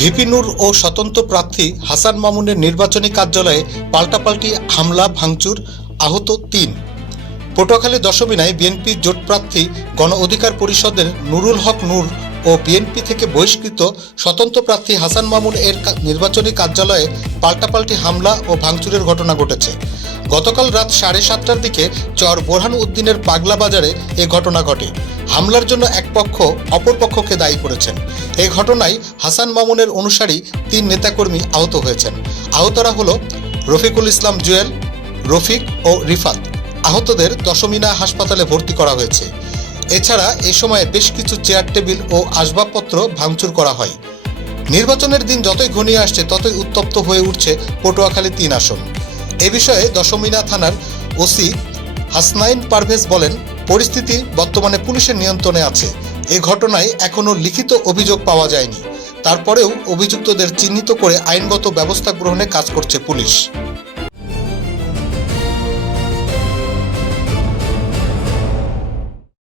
VP নূর ও স্বতন্ত্র প্রার্থী হাসান মামুনের নির্বাচনী কার্যালয়ে পাল্টাপাল্টি হামলা ভাঙচুর, আহত ৩। পটুয়াখালী দশমিনায় বিএনপি জোট প্রার্থী গণ অধিকার পরিষদের নুরুল হক নূর ও বিএনপি থেকে বহিষ্কৃত স্বতন্ত্র প্রার্থী হাসান মামুন এর নির্বাচনী কার্যালয়ে পাল্টাপাল্টি হামলা ও ভাঙচুরের ঘটনা ঘটেছে। গতকাল রাত 7:30টার দিকে চর বোরহান উদ্দিনের পাগলা বাজারে এ ঘটনা ঘটে। হামলার জন্য এক পক্ষ অপর পক্ষকে দায়ী করেছেন। এই ঘটনায় হাসান মামুনের অনুসারী ৩ নেতাকর্মী আহত হয়েছেন। আহতরা হলো রফিকুল ইসলাম জুয়েল, রফিক ও রিফাত। আহতদের দশমিনা হাসপাতালে ভর্তি করা হয়েছে। এছাড়া এ সময় বেশ কিছু চেয়ার টেবিল ও আসবাবপত্র ভাঙচুর করা হয়। নির্বাচনের দিন যতই ঘনিয়ে আসছে ততই উত্তপ্ত হয়ে উঠছে পটুয়াখালী ৩ আসন। এ বিষয়ে দশমিনা থানার ওসি হাসনাইন পারভেজ বলেন, পরিস্থিতি বর্তমানে পুলিশের নিয়ন্ত্রণে আছে। এ ঘটনায় এখনও লিখিত অভিযোগ পাওয়া যায়নি। তারপরেও অভিযুক্তদের চিহ্নিত করে আইনগত ব্যবস্থা গ্রহণে কাজ করছে পুলিশ।